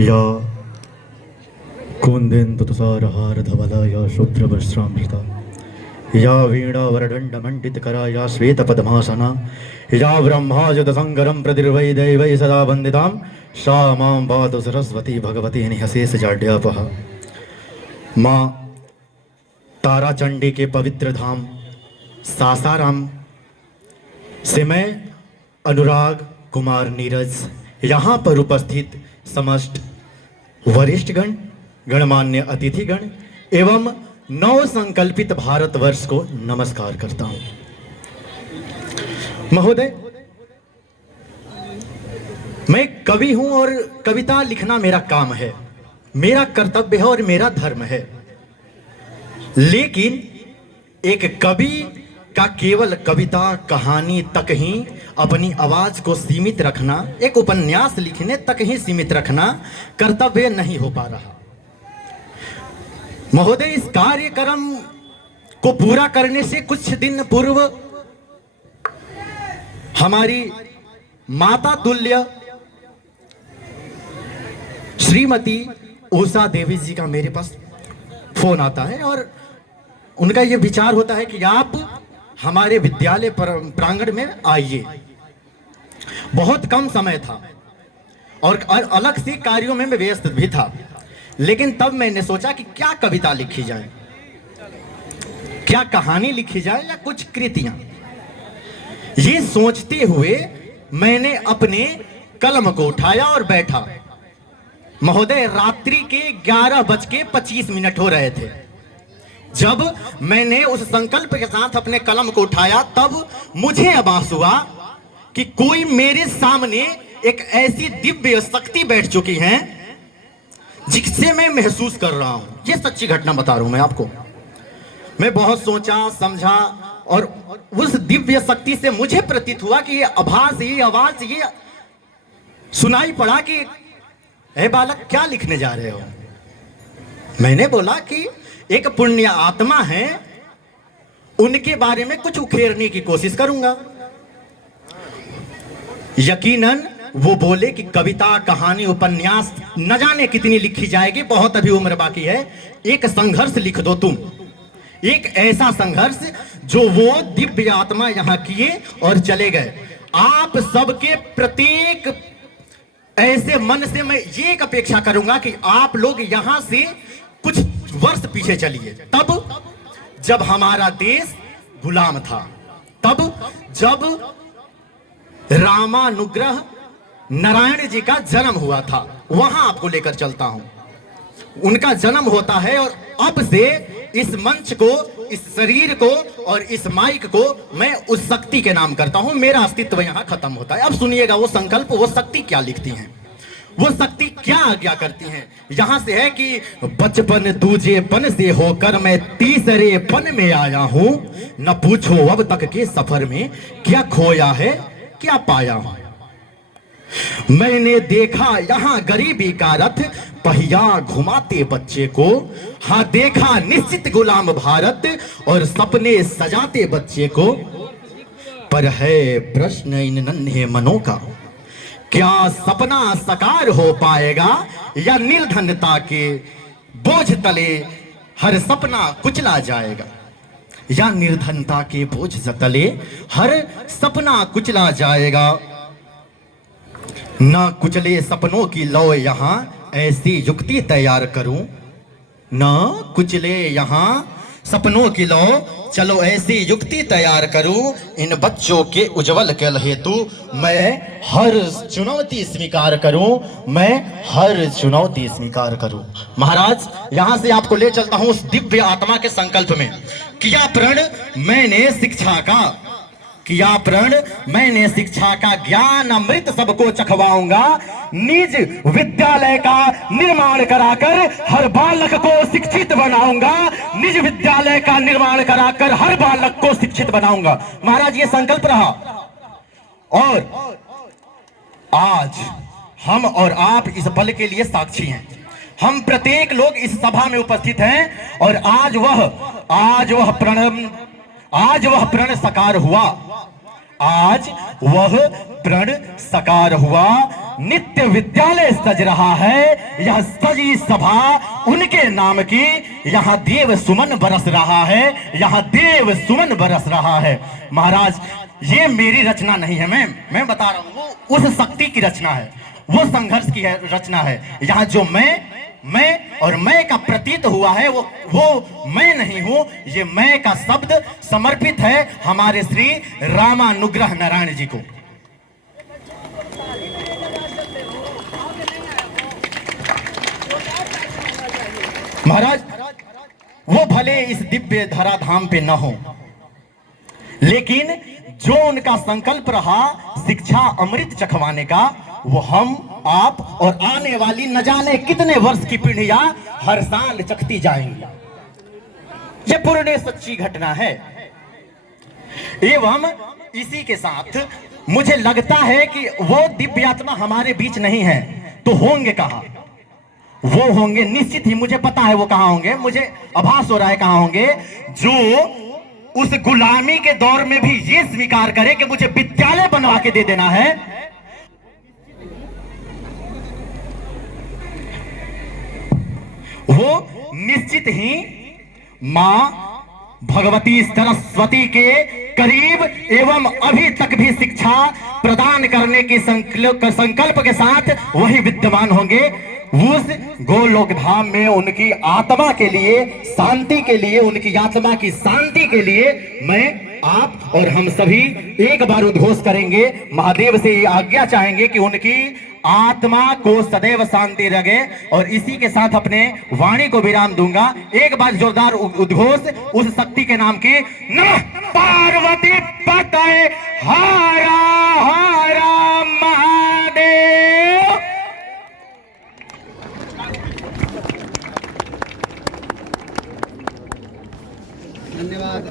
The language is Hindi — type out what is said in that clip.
या कुन्देन्दुतुषारहार धवला या शुभ्रवस्त्रामृता या वीणावरदण्डमण्डितकरा या श्वेतपद्मासना या ब्रह्मायुधसङ्करं प्रतिर्वै दैवै सदा वन्दितां सा मां पातु सरस्वती भगवती निःशेषजाड्यापहा। माँ ताराचंडी के पवित्र धाम सासाराम से मैं अनुराग कुमार नीरज यहाँ पर उपस्थित समस्त वरिष्ठगण, गणमान्य अतिथिगण एवं नव संकल्पित भारतवर्ष को नमस्कार करता हूँ। महोदय, मैं कवि हूँ और कविता लिखना मेरा काम है, मेरा कर्तव्य है और मेरा धर्म है। लेकिन एक कवि का केवल कविता कहानी तक ही अपनी आवाज को सीमित रखना, एक उपन्यास लिखने तक ही सीमित रखना कर्तव्य नहीं हो पा रहा। महोदय, इस कार्यक्रम को पूरा करने से कुछ दिन पूर्व हमारी माता तुल्य श्रीमती उषा देवी जी का मेरे पास फोन आता है और उनका यह विचार होता है कि आप हमारे विद्यालय प्रांगण में आइए। बहुत कम समय था और अलग से कार्यों में मैं व्यस्त भी था, लेकिन तब मैंने सोचा कि क्या कविता लिखी जाए, क्या कहानी लिखी जाए या कुछ कृतियां। ये सोचते हुए मैंने अपने कलम को उठाया और बैठा। महोदय, रात्रि के 11:25 हो रहे थे जब मैंने उस संकल्प के साथ अपने कलम को उठाया। तब मुझे आभास हुआ कि कोई मेरे सामने एक ऐसी दिव्य शक्ति बैठ चुकी है जिससे मैं महसूस कर रहा हूं। ये सच्ची घटना बता रहा हूं मैं आपको। मैं बहुत सोचा समझा और उस दिव्य शक्ति से मुझे प्रतीत हुआ कि ये आभास, ये आवाज, ये सुनाई पड़ा कि हे बालक, क्या लिखने जा रहे हो। मैंने बोला कि एक पुण्य आत्मा है, उनके बारे में कुछ उखेरने की कोशिश करूंगा। यकीनन वो बोले कि कविता कहानी उपन्यास न जाने कितनी लिखी जाएगी, बहुत अभी उम्र बाकी है, एक संघर्ष लिख दो तुम। एक ऐसा संघर्ष जो वो दिव्य आत्मा यहां किए और चले गए। आप सबके प्रत्येक ऐसे मन से मैं ये एक अपेक्षा करूंगा कि आप लोग यहां से कुछ वर्ष पीछे चलिए। तब जब हमारा देश गुलाम था, तब जब रामानुग्रह नारायण जी का जन्म हुआ था, वहां आपको लेकर चलता हूं। उनका जन्म होता है और अब से इस मंच को, इस शरीर को और इस माइक को मैं उस शक्ति के नाम करता हूं। मेरा अस्तित्व यहां खत्म होता है। अब सुनिएगा वो संकल्प, वो शक्ति क्या लिखती हैं, वो शक्ति क्या आज्ञा करती हैं। यहां से है कि बचपन दूजेपन से होकर मैं तीसरेपन में आया हूं, न पूछो अब तक के सफर में क्या खोया है क्या पाया हूं। मैंने देखा यहां गरीबी का रथ पहिया घुमाते बच्चे को, हाँ देखा निश्चित गुलाम भारत और सपने सजाते बच्चे को। पर है प्रश्न इन नन्हे मनों का, क्या सपना साकार हो पाएगा या निर्धनता के बोझ तले हर सपना कुचला जाएगा। या निर्धनता के बोझ तले हर सपना कुचला जाएगा। ना कुचले सपनों की लो यहां ऐसी युक्ति तैयार करूं, ना कुचले यहां सपनों की लो चलो ऐसी युक्ति तैयार करूं। इन बच्चों के उज्जवल कल हेतु मैं हर चुनौती स्वीकार करूं, मैं हर चुनौती स्वीकार करूं। महाराज, यहां से आपको ले चलता हूं उस दिव्य आत्मा के संकल्प में। किया प्रण मैंने शिक्षा का, किया प्रण मैंने शिक्षा का, ज्ञान अमृत सबको चखवाऊंगा। निज विद्यालय का निर्माण कराकर हर बालक को शिक्षित बनाऊंगा। निज विद्यालय का निर्माण कराकर हर बालक को शिक्षित बनाऊंगा। महाराज, ये संकल्प रहा और आज हम और आप इस पल के लिए साक्षी हैं। हम प्रत्येक लोग इस सभा में उपस्थित हैं और आज वह प्रण साकार हुआ। आज वह प्रण साकार हुआ। नित्य विद्यालय सज रहा है, यह सजी सभा उनके नाम की, यहाँ देव सुमन बरस रहा है, यहाँ देव सुमन बरस रहा है। महाराज ये मेरी रचना नहीं है, मैं बता रहा हूं, वो उस शक्ति की रचना है, वो संघर्ष की रचना है। यहाँ जो मैं और मैं का प्रतीत हुआ है वो मैं नहीं हूं, ये मैं का शब्द समर्पित है हमारे श्री रामानुग्रह नारायण जी को। महाराज वो भले इस दिव्य धराधाम पे न हो, लेकिन जो उनका संकल्प रहा शिक्षा अमृत चखवाने का, वो हम आप और आने वाली न जाने कितने वर्ष की पीढ़ियां हर साल चखती जाएंगी। ये पूर्ण सच्ची घटना है। एवं इसी के साथ मुझे लगता है कि वो दिव्य आत्मा हमारे बीच नहीं है, तो होंगे कहां? वो होंगे निश्चित ही, मुझे पता है वो कहां होंगे, मुझे आभास हो रहा है कहां होंगे, जो उस गुलामी के दौर में भी ये स्वीकार करे कि मुझे विद्यालय बनवा के दे देना है। वो निश्चित ही मां भगवती सरस्वती के करीब एवं अभी तक भी शिक्षा प्रदान करने के संकल्प के साथ वही विद्यमान होंगे। उस गोलोक धाम में उनकी आत्मा के लिए शांति के लिए, उनकी आत्मा की शांति के लिए मैं आप और हम सभी एक बार उद्घोष करेंगे, महादेव से आज्ञा चाहेंगे कि उनकी आत्मा को सदैव शांति रहे। और इसी के साथ अपने वाणी को विराम दूंगा। एक बार जोरदार उद्घोष उस शक्ति के नाम की, नमः पार्वती पतये हर हर महादेव। धन्यवाद।